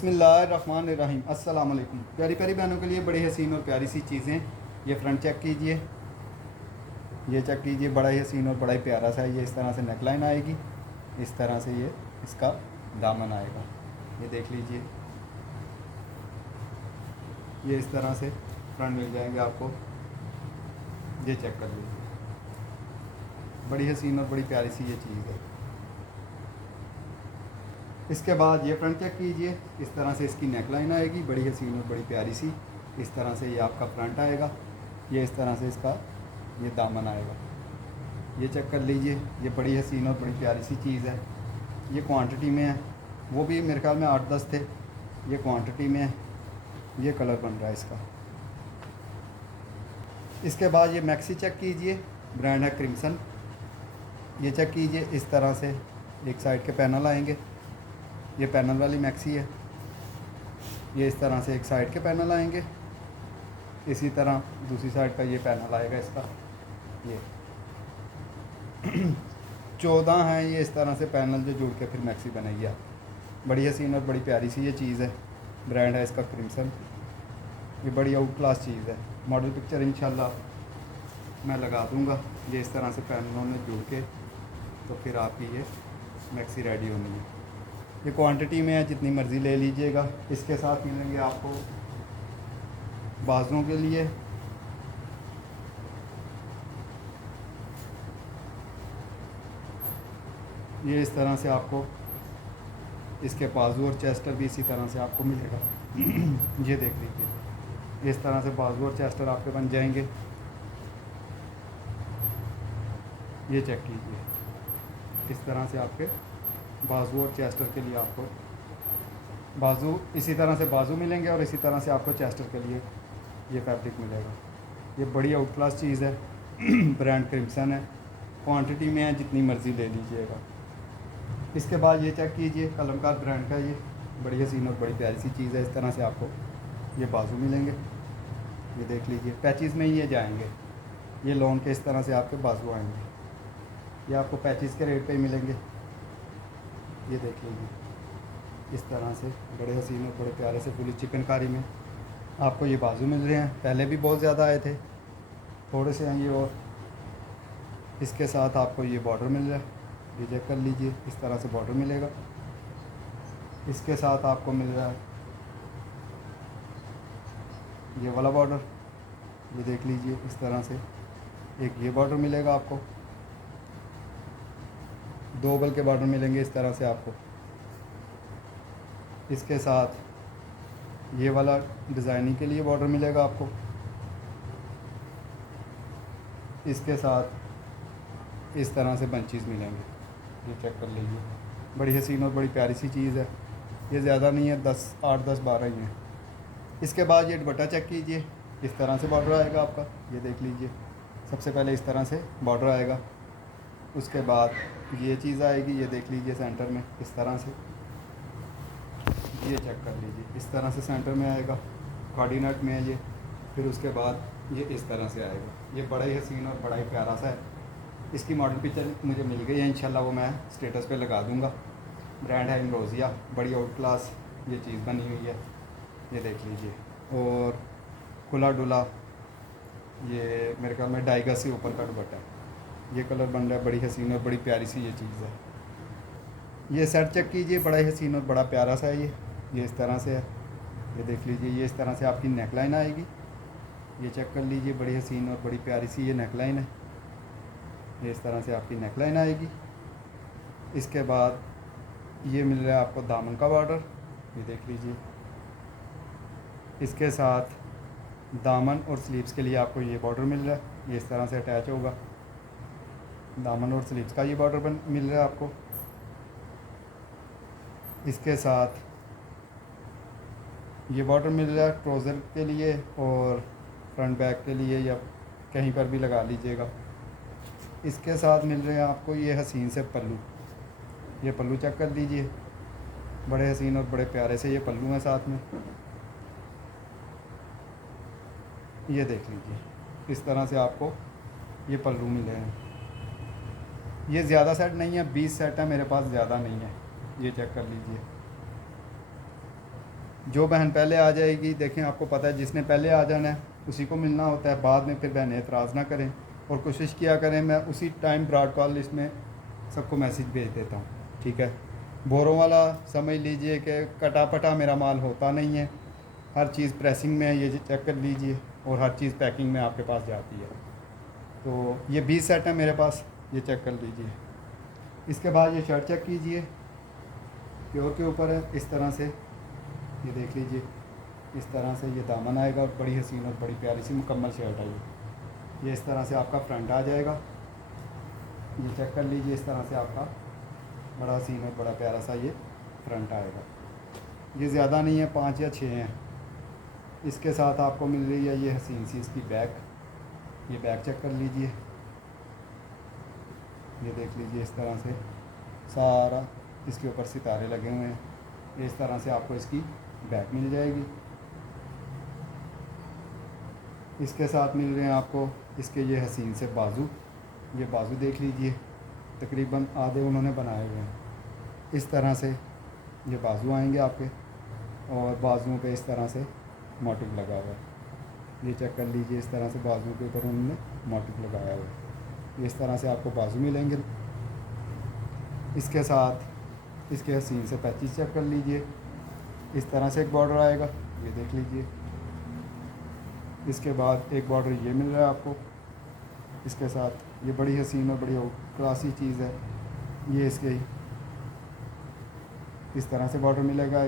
बिस्मिल्लाहिर्रहमानिर्रहीम। अस्सलाम वालेकुम। प्यारी प्यारी बहनों के लिए बड़ी हसीन और प्यारी सी चीज़ें। ये फ्रंट चेक कीजिए, ये चेक कीजिए, बड़ा ही हसीन और बड़ा ही प्यारा सा है। ये इस तरह से नेकलाइन आएगी, इस तरह से ये इसका दामन आएगा। ये देख लीजिए, ये इस तरह से फ्रंट मिल जाएंगे आपको। ये चेक कर लीजिए, बड़ी हसीन और बड़ी प्यारी सी ये चीज़ है। इसके बाद ये फ्रंट चेक कीजिए, इस तरह से इसकी नेकलाइन आएगी, बड़ी हसीन और बड़ी प्यारी सी। इस तरह से ये आपका फ्रंट आएगा, ये इस तरह से इसका ये दामन आएगा। ये चेक कर लीजिए, ये बड़ी हसीन और बड़ी प्यारी सी चीज़ है। ये क्वांटिटी में है, वो भी मेरे ख्याल में 8-10 थे। ये क्वांटिटी में है, ये कलर बन रहा है इसका। इसके बाद ये मैक्सी चेक कीजिए, ब्रांड है क्रिम्सन। ये चेक कीजिए, इस तरह से एक साइड के पैनल आएंगे। ये पैनल वाली मैक्सी है। ये इस तरह से एक साइड के पैनल आएंगे, इसी तरह दूसरी साइड का ये पैनल आएगा इसका। ये 14 हैं ये इस तरह से पैनल जो जुड़ के फिर मैक्सी बनेगी। आप बड़ी हसीन और बड़ी प्यारी सी ये चीज़ है। ब्रांड है इसका क्रिम्सन। ये बड़ी आउट क्लास चीज़ है। मॉडल पिक्चर इंशाल्लाह मैं लगा दूँगा। ये इस तरह से पैनलों में जुड़ के तो फिर आपकी ये मैक्सी रेडी होनी है। ये क्वांटिटी में है, जितनी मर्ज़ी ले लीजिएगा। इसके साथ मिलेंगे आपको बाजुओं के लिए ये इस तरह से आपको इसके बाजू और चेस्टर भी इसी तरह से आपको मिलेगा। ये देख लीजिए, इस तरह से बाजू और चेस्टर आपके बन जाएंगे। ये चेक कीजिए, इस तरह से आपके बाजू और चेस्टर के लिए आपको बाजू इसी तरह से बाजू मिलेंगे और इसी तरह से आपको चेस्टर के लिए ये फैब्रिक मिलेगा। ये बड़ी आउट क्लास चीज़ है। ब्रांड क्रिम्सन है, क्वांटिटी में है, जितनी मर्ज़ी ले लीजिएगा। इसके बाद ये चेक कीजिए, कलमकार ब्रांड का ये बड़ी हसीन और बड़ी प्यारी सी चीज़ है। इस तरह से आपको ये बाजू मिलेंगे। ये देख लीजिए, पैचेस में ही ये जाएंगे। ये लॉन के इस तरह से आपके बाजू आएंगे। ये आपको पैचेस के रेट पे ही मिलेंगे। ये देख लीजिए, इस तरह से बड़े हसीन और बड़े प्यारे से पूरी चिकनकारी में आपको ये बाजू मिल रहे हैं। पहले भी बहुत ज़्यादा आए थे, थोड़े से हैं ये। और इसके साथ आपको ये बॉर्डर मिल रहा है। ये चेक कर लीजिए, इस तरह से बॉर्डर मिलेगा। इसके साथ आपको मिल रहा है ये वाला बॉर्डर। ये देख लीजिए, इस तरह से एक ये बॉर्डर मिलेगा आपको। 2 बल के बॉर्डर मिलेंगे इस तरह से आपको। इसके साथ ये वाला डिज़ाइनिंग के लिए बॉर्डर मिलेगा आपको। इसके साथ इस तरह से बंचेस मिलेंगे। ये चेक कर लीजिए, बड़ी हसीन और बड़ी प्यारी सी चीज़ है। ये ज़्यादा नहीं है, 8, 10, 12 ही हैं। इसके बाद ये दुपट्टा चेक कीजिए, इस तरह से बॉर्डर आएगा आपका। ये देख लीजिए, सबसे पहले इस तरह से बॉर्डर आएगा। उसके बाद ये चीज़ आएगी, ये देख लीजिए सेंटर में इस तरह से। ये चेक कर लीजिए, इस तरह से सेंटर में आएगा, कोऑर्डिनेट में है ये। फिर उसके बाद ये इस तरह से आएगा। ये बड़ा ही हसीन और बड़ा ही प्यारा सा है। इसकी मॉडल पिक्चर मुझे मिल गई है, इंशाल्लाह वो मैं स्टेटस पे लगा दूंगा। ब्रांड है इम्रोज़िया, बड़ी आउट क्लास ये चीज़ बनी हुई है। ये देख लीजिए, और खुला डुला ये मेरे ख्याल में 2.5 गज से ऊपर का दुपट्टा है। ये कलर बन रहा है, बड़ी हसीन और बड़ी प्यारी सी ये चीज़ है। ये सेट चेक कीजिए, बड़ा ही हसीन और बड़ा प्यारा सा है ये इस तरह से है। ये देख लीजिए, ये इस तरह से आपकी नेकलाइन आएगी। ये चेक कर लीजिए, बड़ी हसीन और बड़ी प्यारी सी ये नेकलाइन है। ये इस तरह से आपकी नेकलाइन आएगी। इसके बाद ये मिल रहा है आपको दामन का बॉर्डर। ये देख लीजिए, इसके साथ दामन और स्लीव्स के लिए आपको ये बॉर्डर मिल रहा है। ये इस तरह से अटैच होगा, दामन और स्लीव्स का ये बॉर्डर मिल रहा है आपको। इसके साथ ये बॉर्डर मिल रहा है ट्राउज़र के लिए और फ्रंट बैक के लिए, या कहीं पर भी लगा लीजिएगा। इसके साथ मिल रहे हैं आपको ये हसीन से पल्लू। ये पल्लू चेक कर लीजिए, बड़े हसीन और बड़े प्यारे से ये पल्लू हैं साथ में। ये देख लीजिए, इस तरह से आपको ये पल्लू मिले हैं। ये ज़्यादा सेट नहीं है, 20 सेट है मेरे पास, ज़्यादा नहीं है। ये चेक कर लीजिए, जो बहन पहले आ जाएगी, देखें आपको पता है जिसने पहले आ जाना है उसी को मिलना होता है, बाद में फिर बहनें एतराज़ ना करें और कोशिश किया करें मैं उसी टाइम ब्रॉड कॉल लिस्ट में सबको मैसेज भेज देता हूँ, ठीक है। बोरों वाला समझ लीजिए कि कटापटा मेरा माल होता नहीं है, हर चीज़ प्रेसिंग में है, ये चेक कर लीजिए, और हर चीज़ पैकिंग में आपके पास जाती है। तो ये 20 सेट है मेरे पास, ये चेक कर लीजिए। इसके बाद ये शर्ट चेक कीजिए, प्योर के ऊपर है इस तरह से, ये देख लीजिए इस तरह से ये दामन आएगा और बड़ी हसीन और बड़ी प्यारी सी मुकम्मल शर्ट है ये इस तरह से आपका फ्रंट आ जाएगा, ये चेक कर लीजिए, इस तरह से आपका बड़ा हसीन और बड़ा प्यारा सा ये फ्रंट आएगा। ये ज़्यादा नहीं है, 5 या 6 हैं। इसके साथ आपको मिल रही है ये हसीन सी इसकी बैक, ये बैक चेक कर लीजिए, ये देख लीजिए इस तरह से सारा इसके ऊपर सितारे लगे हुए हैं, इस तरह से आपको इसकी बैक मिल जाएगी। इसके साथ मिल रहे हैं आपको इसके ये हसीन से बाजू, ये बाजू देख लीजिए तकरीबन आधे उन्होंने बनाए हुए हैं, इस तरह से ये बाजू आएंगे आपके, और बाजुओं पे इस तरह से मोटिव लगा हुआ है, ये चेक कर लीजिए इस तरह से बाजुओं के ऊपर उन्होंने मोटिव लगाया हुआ है, इस तरह से आपको बाजू मिलेंगे। इसके साथ इसके हसीन से पैचेस चेक कर लीजिए, इस तरह से एक बॉर्डर आएगा, ये देख लीजिए। इसके बाद एक बॉर्डर ये मिल रहा है आपको इसके साथ, ये बड़ी हसीन और बड़ी क्लासी चीज़ है, ये इसके इस तरह से बॉर्डर मिलेगा,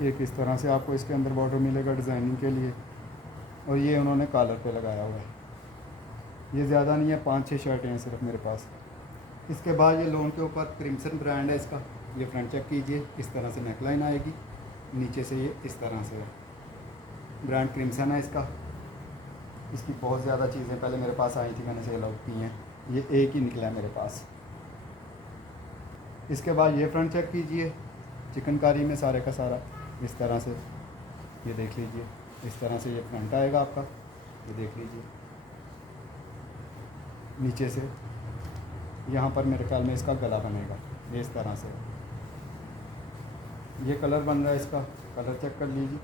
एक इस तरह से आपको इसके अंदर बॉर्डर मिलेगा डिज़ाइनिंग के लिए, और ये उन्होंने कॉलर पे लगाया हुआ है। ये ज़्यादा नहीं है, 5-6 शर्टें हैं सिर्फ मेरे पास। इसके बाद ये लोन के ऊपर क्रिम्सन ब्रांड है इसका, ये फ्रंट चेक कीजिए, इस तरह से नेकलाइन आएगी, नीचे से ये इस तरह से है, ब्रांड क्रिम्सन है इसका। इसकी बहुत ज़्यादा चीज़ें पहले मेरे पास आई थी, मैंने सेल आउट की हैं, ये एक ही निकला है मेरे पास। इसके बाद ये फ्रंट चेक कीजिए, चिकनकारी में सारे का सारा इस तरह से, ये देख लीजिए इस तरह से ये फ्रंट आएगा आपका, ये देख लीजिए। नीचे से यहाँ पर मेरे ख्याल में इसका गला बनेगा, ये इस तरह से, ये कलर बन रहा है इसका, कलर चेक कर लीजिए,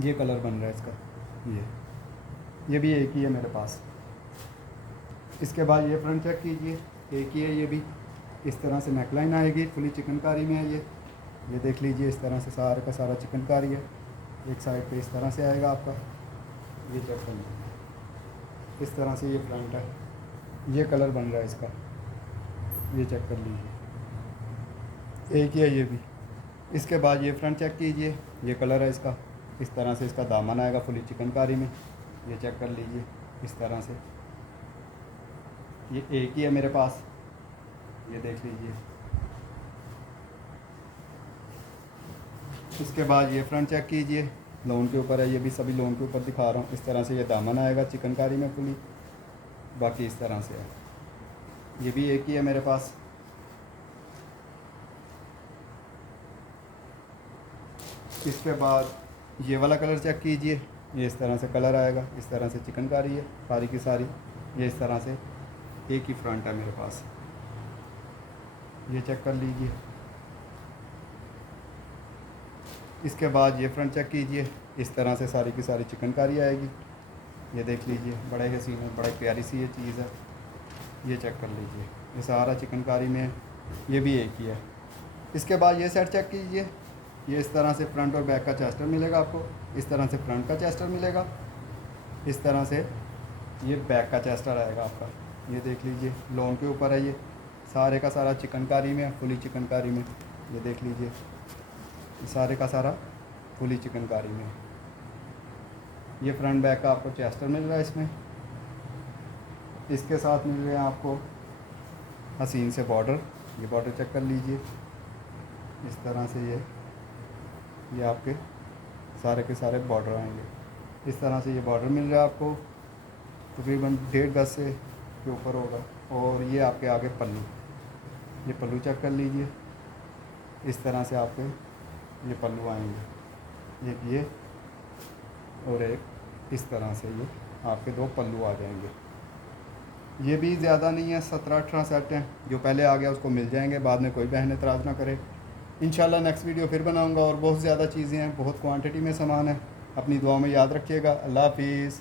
ये कलर बन रहा है इसका, ये भी एक ही है मेरे पास। इसके बाद ये फ्रंट चेक कीजिए, एक ही है, ये भी इस तरह से नेकलाइन आएगी, फुली चिकनकारी में है ये देख लीजिए, इस तरह से सारा का सारा चिकनकारी है, एक साइड पे इस तरह से आएगा आपका, ये चेक कर लीजिए इस तरह से ये फ्रंट है, ये कलर बन रहा है इसका, ये चेक कर लीजिए, एक ही है ये भी। इसके बाद ये फ्रंट चेक कीजिए, ये कलर है इसका, इस तरह से इसका दामन आएगा फुली चिकनकारी में, ये चेक कर लीजिए इस तरह से, ये एक ही है मेरे पास, ये देख लीजिए। इसके बाद ये फ्रंट चेक कीजिए, लोन के ऊपर है, ये भी सभी लोन के ऊपर दिखा रहा हूँ, इस तरह से ये दामन आएगा चिकनकारी में फुली, बाकी इस तरह से है, ये भी एक ही है मेरे पास। इसके बाद ये वाला कलर चेक कीजिए, ये इस तरह से कलर आएगा, इस तरह से चिकनकारी है सारी की सारी, ये इस तरह से एक ही फ्रंट है मेरे पास, ये चेक कर लीजिए। इसके बाद ये फ्रंट चेक कीजिए, इस तरह से सारी की सारी चिकनकारी आएगी, ये देख लीजिए, बड़ा ही हसीन है, बड़ा प्यारी सी ये चीज़ है, ये चेक कर लीजिए, ये सारा चिकनकारी में है, ये भी एक ही है। इसके बाद ये सेट चेक कीजिए, ये इस तरह से फ्रंट और बैक का चेस्टर मिलेगा आपको, इस तरह से फ्रंट का चेस्टर मिलेगा, इस तरह से ये बैक का चेस्टर आएगा आपका, ये देख लीजिए, लोन के ऊपर है, ये सारे का सारा चिकनकारी में, फुली चिकनकारी में, ये देख लीजिए सारे का सारा फुली चिकनकारी में। ये फ्रंट बैक का आपको चेस्टर मिल रहा है इसमें। इसके साथ मिल रहे हैं आपको हसीन से बॉर्डर, ये बॉर्डर चेक कर लीजिए, इस तरह से ये आपके सारे के सारे बॉर्डर आएंगे, इस तरह से ये बॉर्डर मिल रहा है आपको, तकरीबन 1.5 गज से के ऊपर होगा। और ये आपके आगे पल्लू, ये पल्लू चेक कर लीजिए, इस तरह से आपके ये पल्लू आएंगे, एक ये और एक इस तरह से, ये आपके 2 पल्लू आ जाएंगे। ये भी ज़्यादा नहीं है, 17-18 सेट हैं। जो पहले आ गया उसको मिल जाएंगे, बाद में कोई बहन एतराज़ ना करे। इंशाल्लाह नेक्स्ट वीडियो फिर बनाऊंगा और बहुत ज़्यादा चीज़ें हैं, बहुत क्वांटिटी में सामान है। अपनी दुआ में याद रखिएगा। अल्लाह हाफिज़।